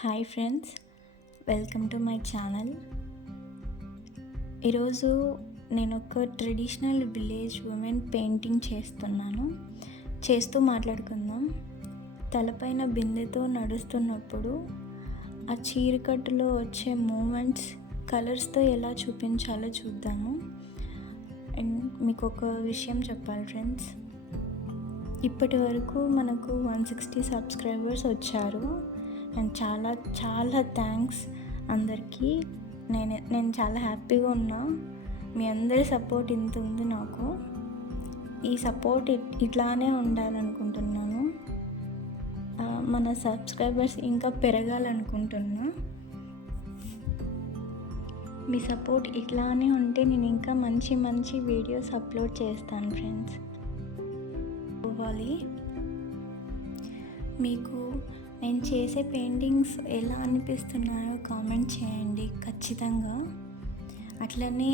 Hi friends, welcome to my channel. ఈరోజు నేను ఒక ట్రెడిషనల్ విలేజ్ ఉమెన్ పెయింటింగ్ చేస్తూ మాట్లాడుకుందాం. తలపైన బిందెతో నడుస్తున్నప్పుడు ఆ చీరకట్టులో వచ్చే మూమెంట్స్ కలర్స్తో ఎలా చూపించాలో చూద్దాము. అండ్ మీకు ఒక విషయం చెప్పాలి ఫ్రెండ్స్, ఇప్పటి వరకు మనకు 160 సబ్స్క్రైబర్స్ వచ్చారు. అండ్ చాలా చాలా థ్యాంక్స్ అందరికీ. నేను చాలా హ్యాపీగా ఉన్నా. మీ అందరి సపోర్ట్ ఇంత ఉంది నాకు. ఈ సపోర్ట్ ఇట్లానే ఉండాలనుకుంటున్నాను. మన సబ్స్క్రైబర్స్ ఇంకా పెరగాలనుకుంటున్నా. మీ సపోర్ట్ ఇట్లానే ఉంటే నేను ఇంకా మంచి మంచి వీడియోస్ అప్లోడ్ చేస్తాను ఫ్రెండ్స్. మీకు నేను చేసే పెయింటింగ్స్ ఎలా అనిపిస్తున్నాయో కామెంట్ చేయండి ఖచ్చితంగా. అట్లనే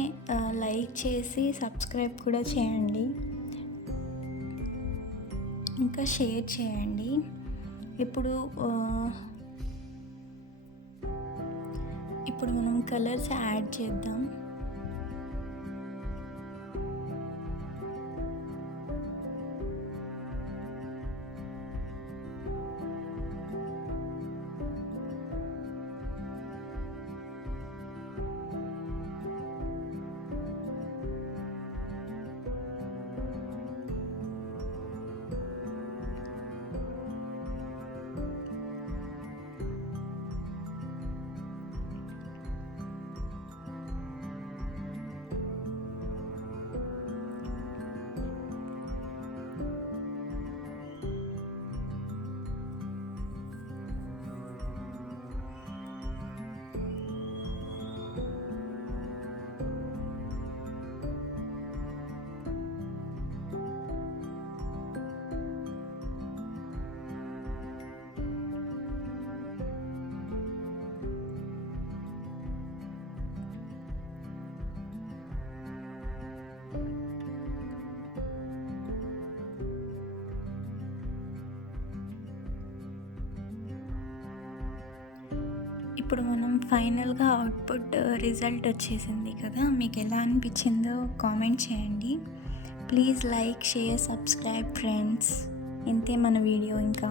లైక్ చేసి సబ్స్క్రైబ్ కూడా చేయండి, ఇంకా షేర్ చేయండి. ఇప్పుడు మనం కలర్స్ యాడ్ చేద్దాం. ఇప్పుడు మనం ఫైనల్గా అవుట్పుట్ రిజల్ట్ వచ్చేసింది కదా. మీకు ఎలా అనిపించిందో కామెంట్ చేయండి. Please like, share, subscribe friends. ఇంతే మన వీడియో ఇంకా.